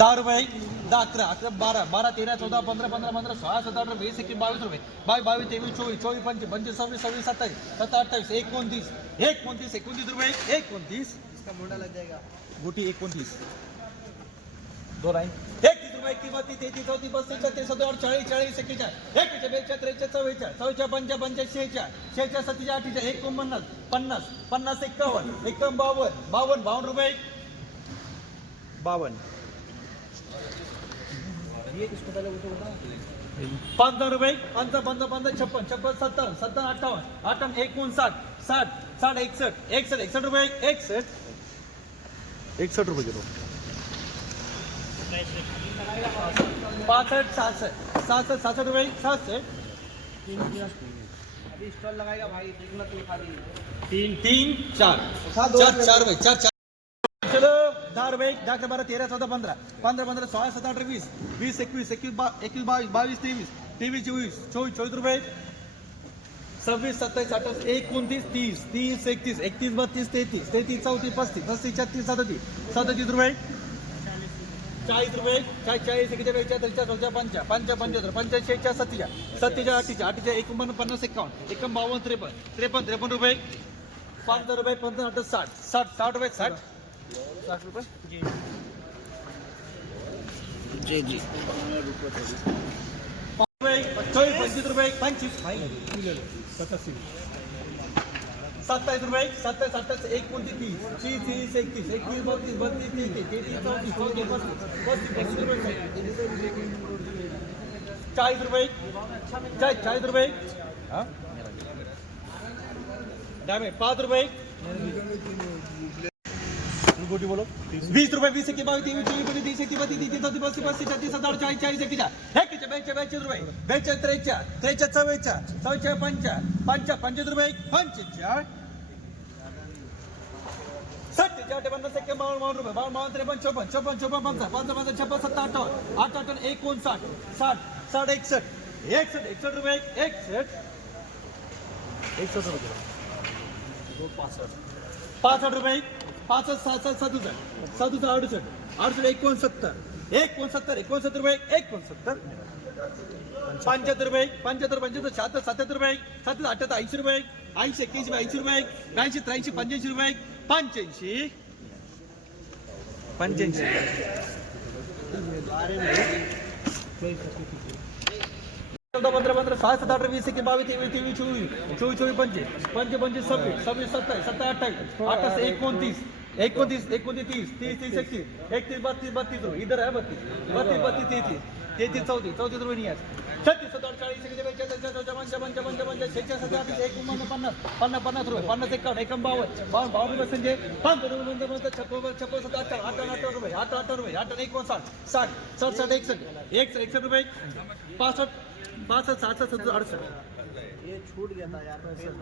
दहा रुपये दहा अकरा अकरा बारा बारा तेरा चौदा पंधरा पंधरा पंधरा सोळा सतरा अठरा वीस एकवीस बावीस रुपये. बावीस बावीस तेवीस चोवीस चोवीस पंचवीस पंचवीस सव्वीस सव्वीस सत्तावीस सत्ता अठ्ठावीस एकोणतीस एकोणतीस एकोणतीस रुपये एकोणतीस. गुटी एकोणतीस. दोन आहे बत्तीस तेहतीस चौतीस पस्तीस छत्तीस सत्तर चाळीस चाळीस एक्केचाळीस. एकशे बेचाळीस त्रेचाळीस चव्वेचाळीस चव्वेचाळीस पंचा पंचाळीस शेहेचाळीस. शेहेचाळीस सत्तेचाळीस अठ्ठेचाळीस एकोणपन्नास पन्नास पन्नास एक्कावन्न एक्कावन्न बावन्न बावन्न बावन्न रुपये. बावन्न. ये इसको पहले उठो बता पंधरा रुपये पंधरा पंधरा पंधरा छप्पन छप्पन सत्तर सत्तर अठ्ठावन्न अठ्ठावन्न एकोणसाठ साठ साठ एकसष्ट एकसष्ट एकसष्ट रुपये एकसष्ट एकसष्ट रुपये किलो. पासष्ट सहासष्ट सहासष्ट सहासष्ट रुपये सहासष्ट अभी स्टॉल लगाएगा भाई देखना तो लिखा दी तीन तीन चार. हाँ, दो चार रुपये. चार रुपये चार चार. चलो दहा रुपये दहा अकरा बारा तेरा चौदा पंधरा. पंधरा पंधरा सोळा सतरा अठरा वीस. वीस एकवीस एकवीस बा एकवीस बावीस बावीस तेवीस. तेवीस चोवीस चोवीस चोवीस रुपये. सव्वीस सत्तावीस अठ्ठावीस एकोणतीस तीस. तीस एकतीस एकतीस बत्तीस तेहतीस. तेहतीस चौतीस पस्तीस पस्तीस छत्तीस सदतीस. सदतीस रुपये. चाळीस रुपये. चाळीस चाळीस एकेचाळीस बेचाळीस त्रेचाळीस चौच्या पंचा पंचा पंच्याहत्तर पंच्याऐंशी एकच्या सत्तीच्या सत्तेचाळ अठ्ठेचाळ अठ्ठेचाळ एकोणपन्नास पन्नास एकावन्न. एकोण बावन्न त्रेपन्न. त्रेपन्न त्रेपन्न रुपये. पाच हजार रुपये पंधरा अठ्ठावीस साठ. साठ साठ रुपये साठ. साठ रुपये? जी। जी रुपये चोवीस पंचवीस रुपये पंचवीस सत्तावीस रुपये सत्तावीस अठ्ठावीस एकोणतीस तीस। तीस तीस एकतीस एकतीस बत्तीस बत्तीस तेहतीस तेहतीस चौतीस चौतीस पस्तीस पस्तीस पस्तीस रुपये चाळीस रुपये चाळीस चाळीस रुपये। हा? डॅमेज पाच रुपये। गोटी बोलो. वीस रुपये वीस एकी बावीस तेवीस चोवीस पंचवीस तीस एकतीस बत्तीस तीस चौतीस पस्तीस पस्तीस छत्तीस सत्तर चाळीस चाळीस एकेचाळ एकेचाळ बेचाळ बेचाळीस रुपये. बेचाळ त्रेचाळ त्रेचाळ चव्वेचाळ चव्वेचाळ पंचा पंचा पंचवीस रुपये पंचेचाळ सत्तेचाळ पन्नास एक्के बावन्न बावन्न रुपये. बावन्न बावन्न त्रेपन्न चोपन्न चोपन्न चोपन्न पंचा पंचा पंचा छप्पन सत्ता अठ्ठावन्न आठ अठ्ठावन्न एकोणसाठ साठ साठ एकसष्ट एकसष्ट एकसष्ट रुपये एकसष्ट एकसष्ट रुपये. पासष्ट. पासष्ट रुपये. पाच पासष्ट सात सदुसष्ट सदुसष्ट अडुसष्ट अडुसष्ट एकोणसत्तर. एकोणसत्तर एकोणसत्तर रुपये एकोणसत्तर. पंच्याहत्तर रुपये पंच्याहत्तर पंच्याहत्तर शहात्तर सत्याहत्तर रुपये सत्तर अठ्याहत्तर ऐंशी रुपये. ऐंशी एक्क्याऐंशी ऐंशी रुपये. ब्याऐंशी त्र्याऐंशी पंच्याऐंशी रुपये. पंच्याऐंशी. पंच्याऐंशी. चौदा पंधरा पंधरा सहा सात अठरा वीस एकवीस बावीस तेवीस तेवीस चोवीस चोवीस चोवीस पंचवीस पंच पंचवीस सव्वीस सव्वीस सत्तावीस सत्ता अठ्ठावीस अठ्ठावीस एकोणतीस. एकोणतीस एकोणतीस तीस तीस तीस एकतीस. एकतीस बत्तीस बत्तीस रुपये. इधर आहे बत्तीस. बत्तीस बत्तीस तेहतीस. तेहतीस चौतीस. चौतीस रुपये नाही आहे छत्तीस सत्तर चाळीस पंचा पंचा पंचा पंचा शेहेचाळीस सत्तर अठ्ठावीस एक पन्नास. पन्नास पन्नास रुपये. पन्नास एकावन्न एकावन्न बावन्न. बावन्न बावन्न रुपये म्हणजे पाच रुपये छप्पन छप्पन सत्तर अठ्ठावन्न अठ्ठावन्न अठ्ठावन्न रुपये. अठरा अठरा रुपये. अठरा एकोणसाठ साठ साठ साठ एकसष्ट. एकसष्ट एकसष्ट रुपये. पासष्ट पासष्ट सहासष्ट सत्तर अडुसष्ट. ये छूट था यार. फेल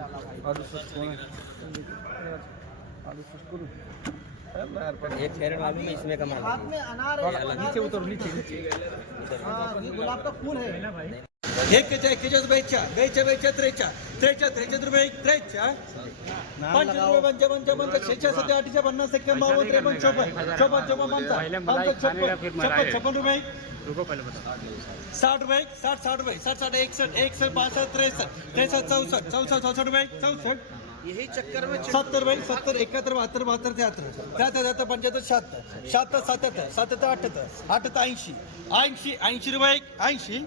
एक इसमें कमा हाथ में अनार है नीचे उतरो नीचे नीचे. ये गुलाब का फूल है? एक्केचाळ एक्केचाळीस बेचा बेचा बेचा त्रेचा त्रेचा त्रेचाळीस रुपये त्रेचा पंचवीस पन्नास एक्क्याण्णव बावन्न त्रेपन्न चोपन्न चोपन्न चोपन्न पंचा पंचा छप्पन छप्पन छप्पन रुपये. साठ रुपये साठ साठ रुपये साठ साठ एकसष्ट एकसष्ट बासष्ट त्रेसष्ट त्रेसष्ट चौसष्ट चौसष्ट चौसष्ट रुपये चौसष्ट यही चक्कर में सत्तर रुपये सत्तर एकाहत्तर बहात्तर बहात्तर त्र्याहत्तर त्र्याहत्तर त्र्याहत्तर पंच्याहत्तर शहात्तर. शहात्तर सत्याहत्तर सत्याहत्तर अठ्ठ्याहत्तर अठ्ठ्याहत्तर ऐंशी. ऐंशी ऐंशी रुपये ऐंशी.